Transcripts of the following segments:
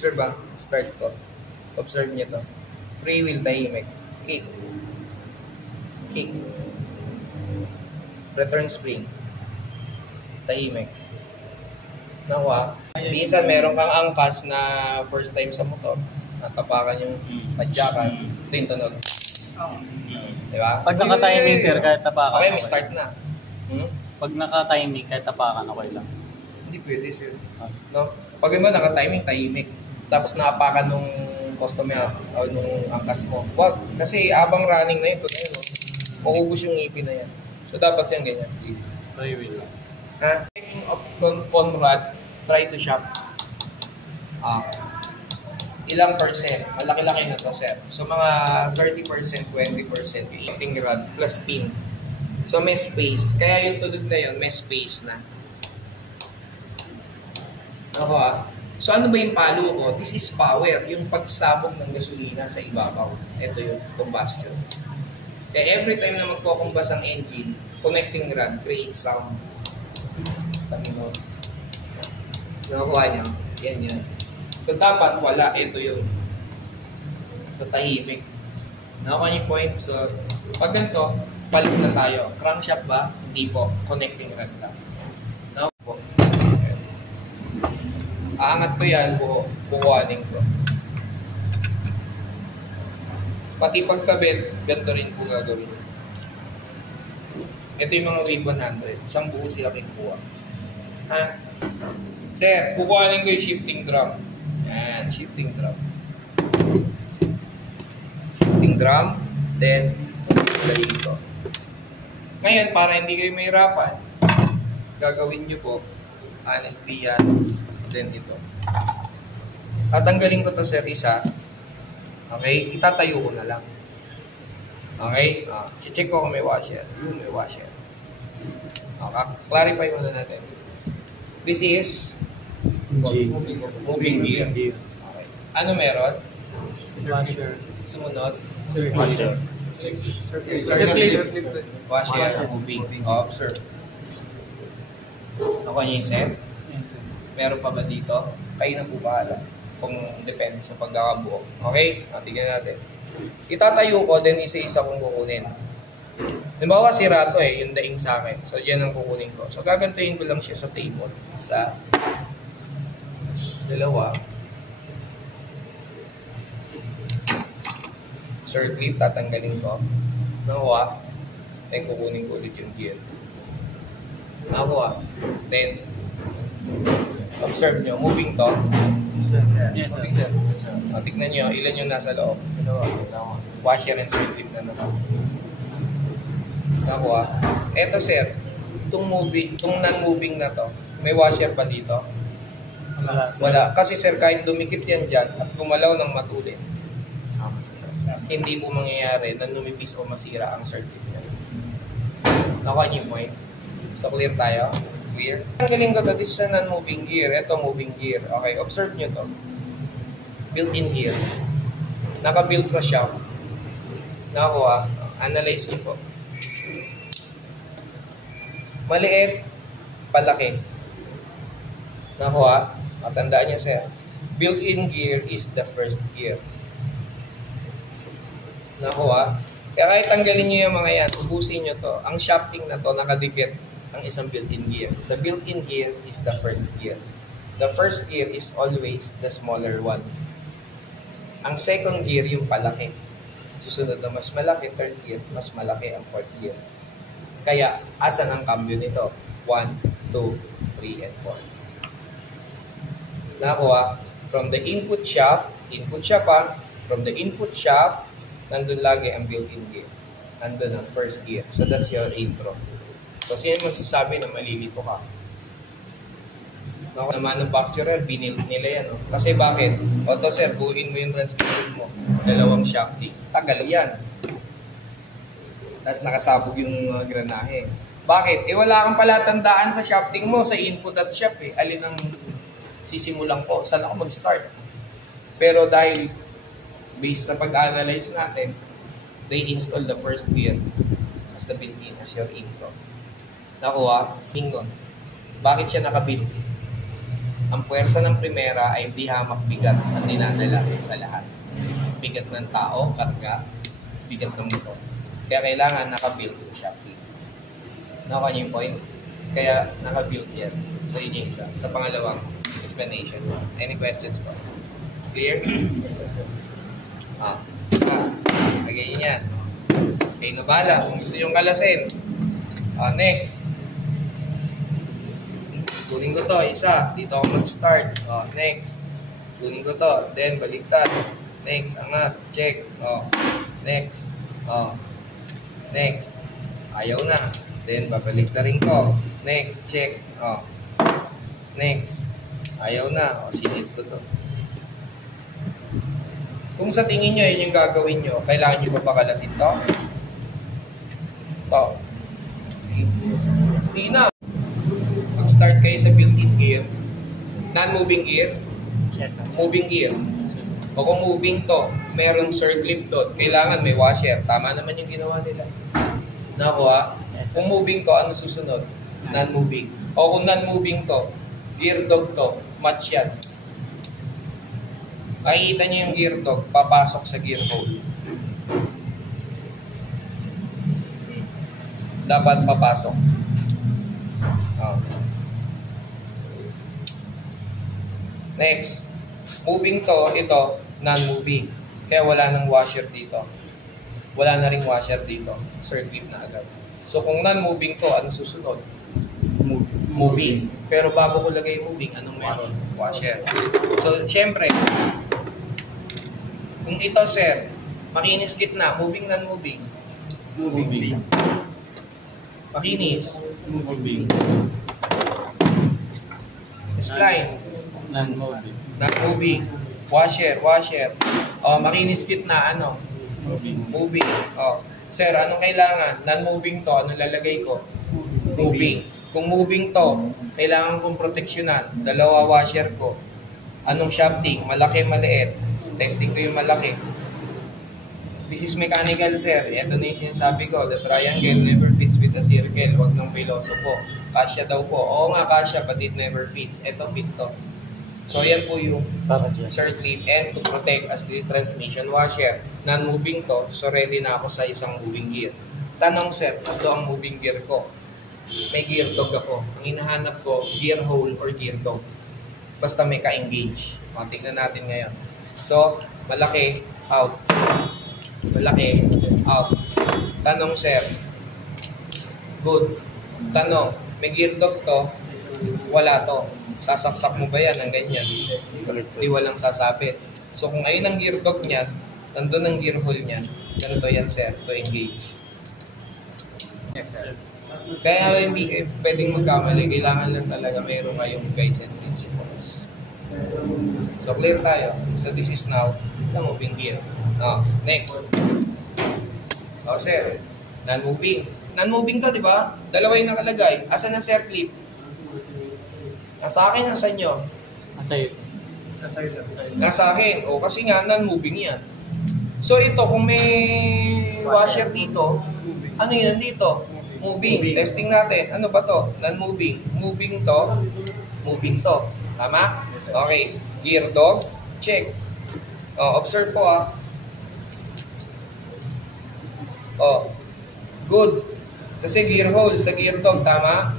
Observe ba? Start ko. Observe niyo to. Free wheel, tahimik. Kick. Kick. Return spring. Tahimik. Nakuha. Minsan meron kang angkas na first time sa motor. Natapakan yung padyakan. Ito yung tunog. Diba? Pag naka-timing, sir, kahit tapakan. Okay, may start na. Pag naka-timing, kahit tapakan, okay lang. Hindi pwede, sir. No? Pag mo naka-timing, tahimik. Tapos naapakan nung customer o nung angkas mo. Wag. Kasi abang running na yun, no? Maubos yung ngipin na yan. So, dapat yan ganyan. Free wheel lang. Ha? Taking up Conrad, try to shop. Ilang percent? Malaki-laki na to, sir. So, mga 30%, 20% yung eating rod plus pin. So, may space. Kaya yung tulog na yun, may space na. Ako So, ano ba yung palo ko? This is power. Yung pagsabog ng gasolina sa ibabaw. Ito yung combustion. Kaya every time na magkukumbas ang engine, connecting rod creates sound. Sabi mo. Nakuha niyo? Yan. So, dapat wala. Ito yung so, tahimik. Nakuha niyo point? So, pag ganito, palit na tayo. Crankshaft ba? Hindi po. Connecting rod lang. Nakuha po. Aangat ko yan, bukuhanin ko. Pati pagkabit, ganito rin po gagawin. Ito yung mga Wave 100. Isang buo sila kinukuha. Ha? Sir, kukuhanin ko yung shifting drum. Yan, shifting drum. Shifting drum, then, dali ito. Ngayon, para hindi kayo mahirapan, gagawin nyo po, honesty yan, then ito. Tatanggalin ko to, sir, isa. Okay? Itatayo ko na lang. Okay? Check ko kung may washer. Yun, may washer. Okay? Clarify muna natin. This is moving gear. Okay. Ano meron? Washer. Sumunod? Washer. Washer. Moving. Observe. Ako niya yung set? Meron pa ba dito? Kayo na po bahala. Kung depende sa pagkakabuo. Okay? Tignan natin. Itatayo ko, then isa-isa kong kukunin. Halimbawa, sira to yung daing sa akin. So, yan ang kukunin ko. So, gagantuin ko lang siya sa table. Isa. Dalawa. Circlip, tatanggalin ko. Nakuha. Then, kukunin ko ulit yung gear. Nakuha. Then, observe nyo, moving to. Yes, sir. Tignan nyo, ilan yung nasa loob. Washer and circuit na naman. Nakuha. Eto, sir. Itong non-moving na to, may washer pa dito? Wala. Kasi, sir, kahit dumikit yan dyan at gumalaw ng matulin, hindi po mangyayari na numipis o masira ang circuit niya. Nakuha niyo yung point? So, clear tayo? Clear? Tanggalin ko to, this is a non-moving gear. Ito, moving gear. Okay, observe nyo to. Built-in gear. Naka-build sa shaft. Nakakuha. Analyze nyo po. Maliit, palaki. Nakakuha. Matandaan nyo, sir. Built-in gear is the first gear. Nakakuha. Kaya kahit tanggalin nyo yung mga yan, ubusin nyo to. Ang shafting na to, nakadikit ang isang built-in gear. The built-in gear is the first gear. The first gear is always the smaller one. Ang second gear, yung palaki. Susunod na mas malaki, third gear, mas malaki ang fourth gear. Kaya, asan ang cambio nito? 1, 2, 3, and 4. Nakuha, from the input shaft from the input shaft, nandun lagi ang built-in gear. Nandun ang first gear. So, that's your intro. So, sino magsasabi na malilito ka? Ako na manufacturer, binild nila yan. No? Kasi bakit? O to, sir, buuin mo yung transmission mo. Dalawang shafting. Tagal yan. Tapos nakasabog yung granahe. Bakit? Wala kang palatandaan sa shafting mo, sa input at shaft Alin ang sisimulan ko? Saan ako mag-start? Pero dahil based sa pag-analyze natin, they install the first gear as the built-in as your intro. Nakuha, Hingon. Bakit siya nakabuilt? Ang puwersa ng primera ay di hamak bigat at dinadala sa lahat. Bigat ng tao, karga, bigat ng motor. Kaya kailangan naka-build sa Shopee. Nakuha niyo yung point? Kaya naka-build yan. So yun yung isa. Sa pangalawang explanation. Any questions po? Clear? Lagay niyo yan. Okay, nabala. Kung gusto yung kalasin. Next. Kunin ko to, isa. Dito ako mag-start. Next. Kunin ko to. Then, baliktad. Next, angat. Check. Next. Next. Ayaw na. Then, babaliktarin ko. Next, check. Next. Ayaw na. Sinit ko to. Kung sa tingin nyo, yun yung gagawin nyo, kailangan nyo ba pakalasin to? To. Hindi na. Mag-start kayo sa built-in gear. Non-moving gear. Yes, sir. Moving gear. O kung moving to, merong circlip doon. Kailangan may washer. Tama naman yung ginawa nila. Nakuha? Yes, Kung moving to, ano susunod? Non-moving. O kung non-moving to, gear dog to, match yan. Makikita nyo yung gear dog, papasok sa gear hole. Dapat papasok. Next. Moving to, ito, non-moving. Kaya wala nang washer dito. Wala na ring washer dito. Circlip na agad. So kung non-moving to, ano susunod? Moving. Pero bago ko lagay moving, anong meron? Washer. So, syempre, kung ito, sir, makinis gitna, moving, non-moving. Moving. Makinis. Moving. Spline. Non-moving. Non-moving. Washer. Makinis gitna, ano? Moving. Sir, anong kailangan? Non-moving to, anong lalagay ko? Moving. Kung moving to, kailangan kong proteksyonan. Dalawa washer ko. Anong shafting? Malaki, maliit. Testing ko yung malaki. This is mechanical, sir. Ito na yung sinasabi ko. The triangle never fits with the circle. Huwag nang pilosopo. Kasya daw po. Oo nga, kasya, but it never fits. Ito, fit to. So, yan po yung circlip and to protect as the transmission washer. Non-moving to, so ready na ako sa isang moving gear. Tanong, sir, ito ang moving gear ko. May gear dog ako. Ang hinahanap ko, gear hole or gear dog. Basta may ka-engage. Tingnan natin ngayon. So, malaki, out. Malaki, out. Tanong, sir. Good. Tanong, may gear dog to? Wala to. Sasaksak mo ba yan ng ganyan? Hindi walang sasabit. So, kung ayun ang gear dog niyan, nandun ang gear hole niyan, ganito yan, sir, to engage. Yes, sir. Kaya hindi pwedeng magkamali. Kailangan lang talaga mayroon kayong guides and principles. So, clear tayo. So, this is now the moving gear. Next. Sir. Non-moving. Non-moving to, di ba? Dalawa yung nakalagay. Asan ang circlip? Nasa akin, nasa inyo? Asay. Nasa akin. Kasi nga, non-moving yan. So, ito, kung may washer dito, ano yan dito? Moving. Testing natin. Ano ba to? Non-moving. Moving to. Moving to. Tama? Okay. Gear dog. Check. Observe po Good. Kasi gear hole sa gear dog. Tama?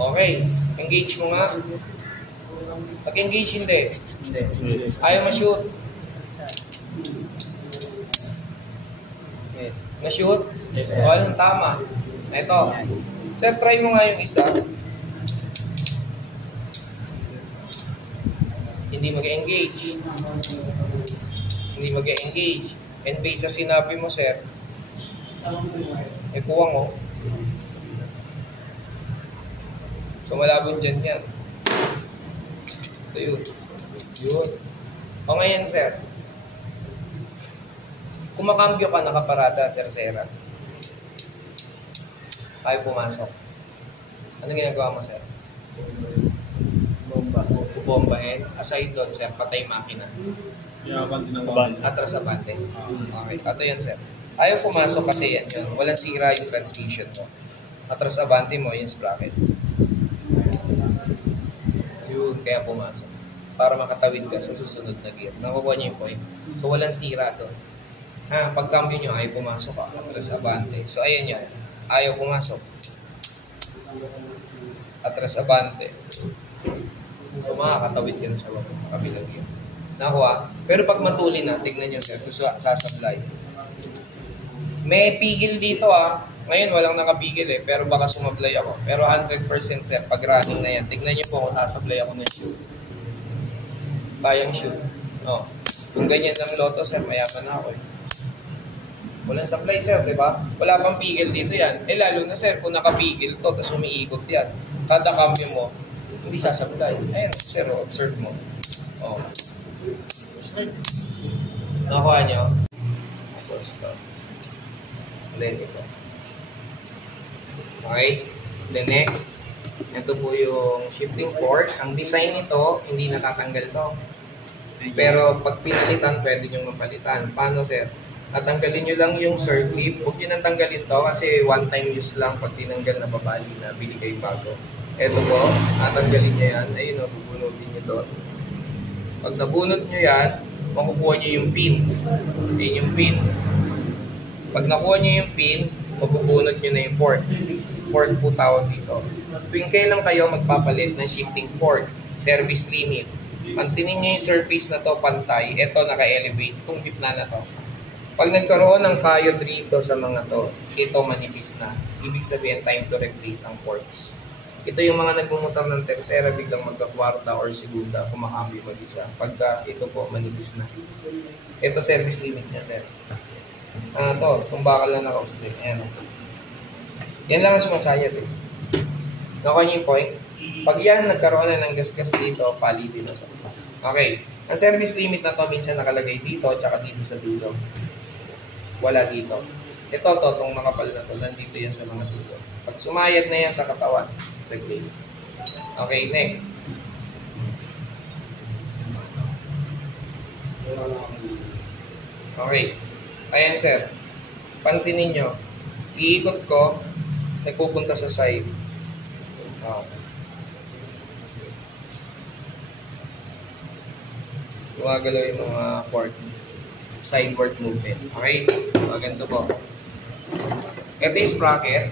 Okay. Engage mo nga. Pag-engage, hindi. Ayaw ma-shoot. Yes. Na-shoot? Yes, sir. Anong tama? Ito. Sir, try mo nga yung isa. Hindi mag-engage. Hindi mag-engage. And based sa sinabi mo, sir, kuwang mo. So, malabon dyan yan. So, yun. Ngayon, sir, kung makambyo ka, nakaparada, tercera, tayo pumasok. Anong ginagawa mo, sir? Bombahin. Aside doon, sir, patay makina. Atras abante. Okay, ito yan, sir. Ayaw pumasok kasi yan yun. Walang sira yung transmission mo. Atras abante mo, yung sprocket. Yun, kaya pumasok. Para makatawid ka sa susunod na gear. Nakukuha niyo yung point. So, walang sira doon. Ha, pag cambio nyo, ayaw pumasok ka. Atras abante. So, ayan yan. Ayaw pumasok. Atras abante. So, makakatawid ka na sa kabilang gear. Nakuha. Pero pag matuli na, tignan nyo sir, gusto sasablay. May pigil dito Ngayon walang nakapigil pero baka sumablay ako. Pero 100% sir, pag running na yan, tignan nyo po kung sasablay ako ng shoot. Kayang shoot. No. Kung ganyan lang loto sir, mayaman na ako Walang supply sir, di ba? Wala pang pigil dito yan. Lalo na sir, kung nakapigil to, tapos umiikot yan. Kada cambio mo, hindi sasablay. Ayun, sir, observe mo. Nakuha nyo? Then ito. Okay. The next. Ito po yung shifting fork. Ang design nito, hindi natatanggal to. Pero pag pinalitan, pwede nyo mapalitan. Paano sir? Tatanggalin nyo lang yung circlip. Huwag nyo nang tanggalin to kasi one time use lang. Pag tinanggal na babali na, bili kayo bago. Ito po, tatanggalin nyo yan. Ayun bubunutin nyo doon. Pag nabunot nyo yan, makukuha nyo yung pin. Ayun yung pin. Pag nakuha nyo yung pin, mabubunot nyo na yung fork. Fork po tawag dito. Tuwing kailan kayo magpapalit ng shifting fork, service limit. Pansinin nyo yung surface na to pantay. Ito naka-elevate. Itong gitna na to. Pag nagkaroon ng kayod rito sa mga to, ito manipis na. Ibig sabihin, time to replace ang forks. Ito yung mga nagmumotor ng tercera, biglang magka-kwarta or segunda, kumakambyo mag-isa. Pagka ito po, manipis na. Ito service limit niya, sir. Kung bakal lang nakausli. Ayan. Yan lang ang sumasayad Nakuha niyo yung point? Pag yan, nagkaroon na ng gasgas dito, palitin na ito. Okay. Ang service limit na to minsan nakalagay dito, tsaka dito sa dulo. Wala dito. Ito, itong makapal na to, nandito yan sa mga dulo. Pag sumayad na yan sa katawan, replace. Okay, next. Okay. Ayan, sir. Pansinin nyo. Iikot ko, nagpupunta sa side. Gumagalaw yung mga fork. Sideward movement. Okay? Ganito po. Ito yung sprocket.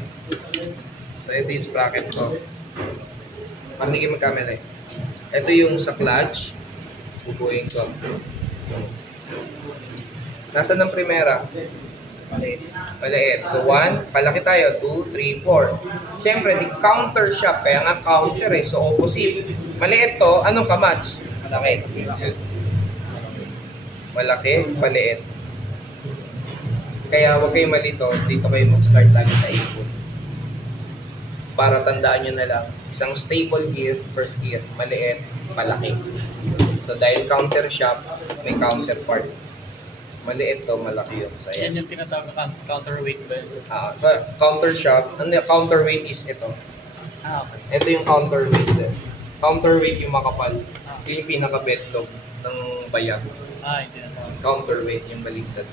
So, ito yung sprocket ko. Parang hindi kayo magkamali. Ito yung sa clutch. Pupuin ko. Nasaan ang primera? Maliit. So, 1. Palaki tayo. 2, 3, 4. Siyempre, di counter siya. Kaya nga counter So, opposite. Maliit to. Anong kamatch? Malaki. Malaki, maliit. Kaya huwag kayong malito. Dito kayo mag-start lagi sa input. Para tandaan nyo na lang. Isang stable gear, first gear. Maliit, malaki. So, dahil counter shop, may counterpart. Maliit to, malaki yun. So, yan yung tinatawag na counterweight ba? So, counter shop. Ang counterweight is ito. Okay. Ito yung counterweight. Counterweight yung makapal. Yung pinaka-bedlog ng bayag. Hindi na. Counterweight yung baligtad.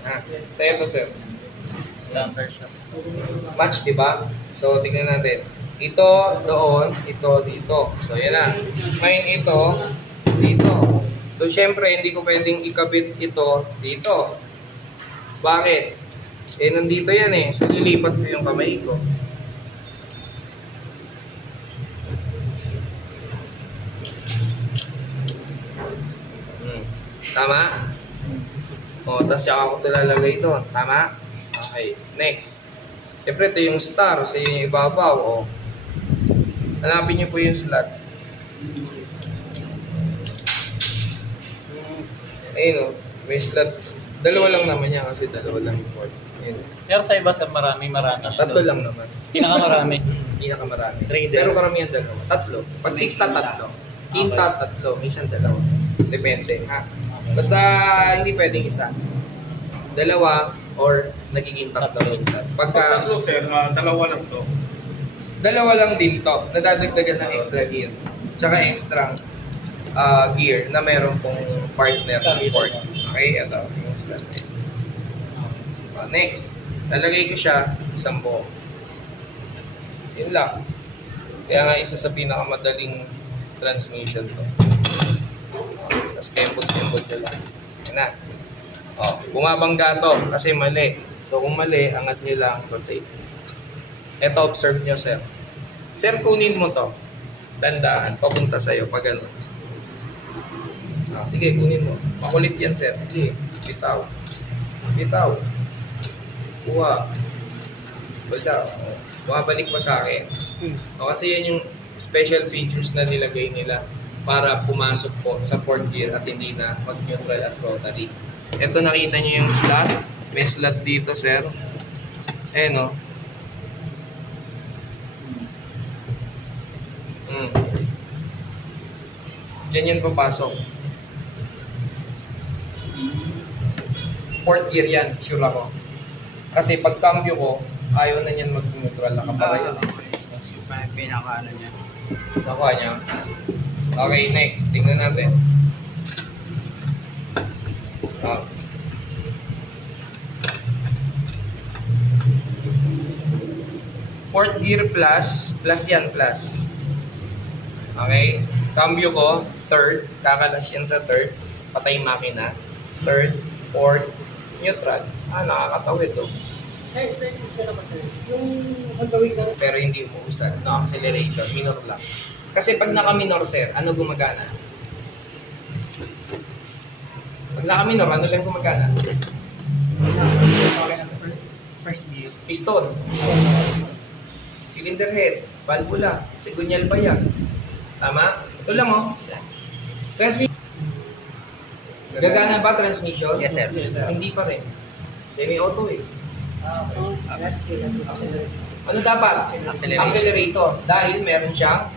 So, ito sir. Counter shop. Match, di ba? So, tingnan natin. Ito doon, ito dito. So, yan na. Ngayon ito, dito. So, syempre, hindi ko pwedeng ikabit ito dito. Bakit? Nandito yan So, lilipat ko yung kamay ko. Tama? Tapos saka ako ito lalagay ito. Tama? Okay. Next. Siyempre, ito yung star. Sa yung ibabaw. Hanapin niyo po yung slot. Ayun may slot. Dalawa lang naman yan kasi dalawa lang yung port. Pero sa iba, marami. Tatlo lang naman. Pinakamarami. Pinakamarami. Traders. Pero karamihan dalawa. Tatlo. Pag 6 tatlo. Quinta, tatlo. Minsan dalawa. Depende. Basta hindi pwedeng isa. Dalawa or nagiging tatlo minsan. Pag tatlo sir, dalawa lang to. Dalawa lang din to. Nadadagdagan ng extra gear. Tsaka extra gear na meron pong partner ng fork. Okay, ito. Yung slot. Next. Lalagay ko siya isang buo. Yun lang. Kaya nga isa sa pinakamadaling transmission to. Tapos kembot-kembot siya lang. Yan na. Bumabangga to kasi mali. So kung mali, angat nyo lang, rotate. Ito, observe nyo, sir. Sir, kunin mo to. Tandaan, papunta sa'yo, pag ano. Sige, kunin mo. Makulit yan, sir. Sige, bitaw. Bitaw. Kuha. Wala. Bumabalik pa sa akin. Kasi yan yung special features na nilagay nila para pumasok po sa fourth gear at hindi na mag-neutral as rotary. Ito, nakita nyo yung slot. May slot dito, sir. No? Diyan yun papasok. Fourth gear yan, sure ako. Kasi pag cambio ko, ayaw na niyan mag-neutral. Nakaparay. Pinaka-ano niya. Nakuha niya. Okay, next. Tingnan natin. Fourth gear plus yan, plus. Okay? Cambio ko, third. Kakalas yan sa third. Patay makina. Third, fourth, neutral. Nakakatawid to. Sir, gusto na ba sir? Yung on-the-way na... Pero hindi umuusad. No acceleration. Minor lang. Kasi pag naka-minor, sir, ano gumagana? Pag naka-minor, ano lang gumagana? First gear. Piston. Cylinder head. Valvula. Sigunyal ba yan? Tama? Ito lang, oh. Transmission. Gagana ba transmission? Yes, sir. Yes, sir. Hindi pa rin. Semi-auto eh. Okay. Ano dapat? Accelerator. Accelerator. Dahil meron siyang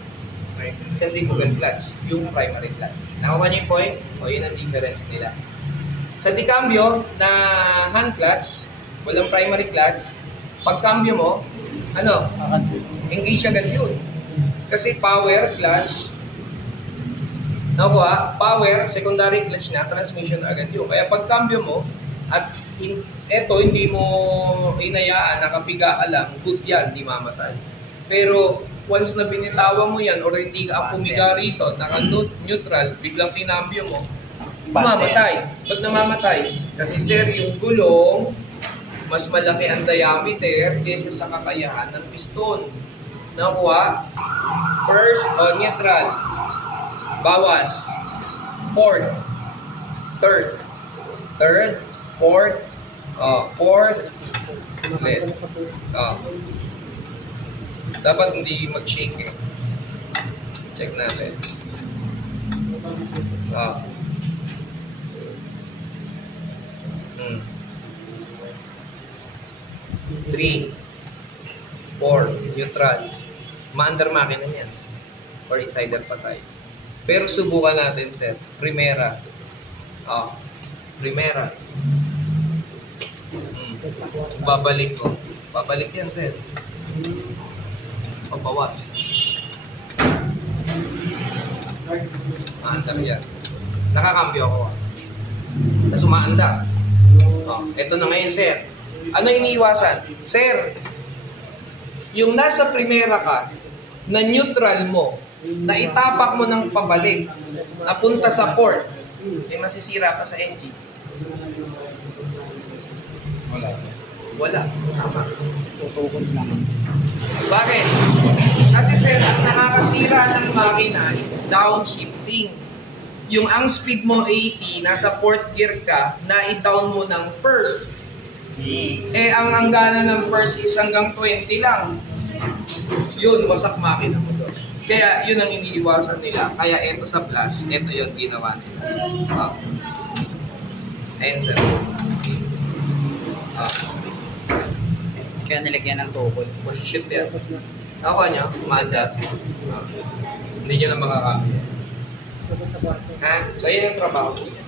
centrifugal clutch. Yung primary clutch. Nakuha niyo yung point? O yun ang difference nila. Sa decambio na hand clutch, walang primary clutch, pag cambio mo, ano? Engage agad yun. Kasi power, clutch, nakuha, power, secondary clutch na, transmission agad yun. Kaya pag cambio mo, at eto, hindi mo inayaan, nakapiga ka lang, good yan, di mamatay. Pero, once na binitawan mo yan, or hindi ka pumiga rito, naka-neutral, biglang kinambyo mo, mamamatay. Pag namamatay, kasi sir, yung gulong, mas malaki ang diameter kaysa sa kakayahan ng piston. Nakuha, first, neutral, bawas, fourth, third, fourth, ulit. Dapat hindi mag-shake eh. Check natin. 3, 4, neutral. Ma-under makina niyan. Or insider patay. Pero subukan natin, sir. Primera. Primera. Babalik ko. Babalik yan, sir. Pabawas. Ma-under yan. Nakakambyo ako. Tapos umaanda. Ito na ngayon, sir. Ano iniiwasan? Sir, yung nasa primera ka, na neutral mo, na itapak mo ng pabalik, napunta sa port, masisira pa sa engine. Wala. Tama. Bakit? Kasi sir, ang nakakasira ng makina is downshifting. Yung ang speed mo 80, nasa fourth gear ka, na-down mo ng first. Ang gana ng first is hanggang 20 lang. Yun, wasak makina mo doon. Kaya yun ang iniiwasan nila. Kaya eto sa plus, eto yung ginawa nila. Ayun sir. Kaya nilagyan ng tukol. Shoot yan. Nakuha niyo? Mazda. Hindi niyo na makakampi. So yun yung trabaho ko yan.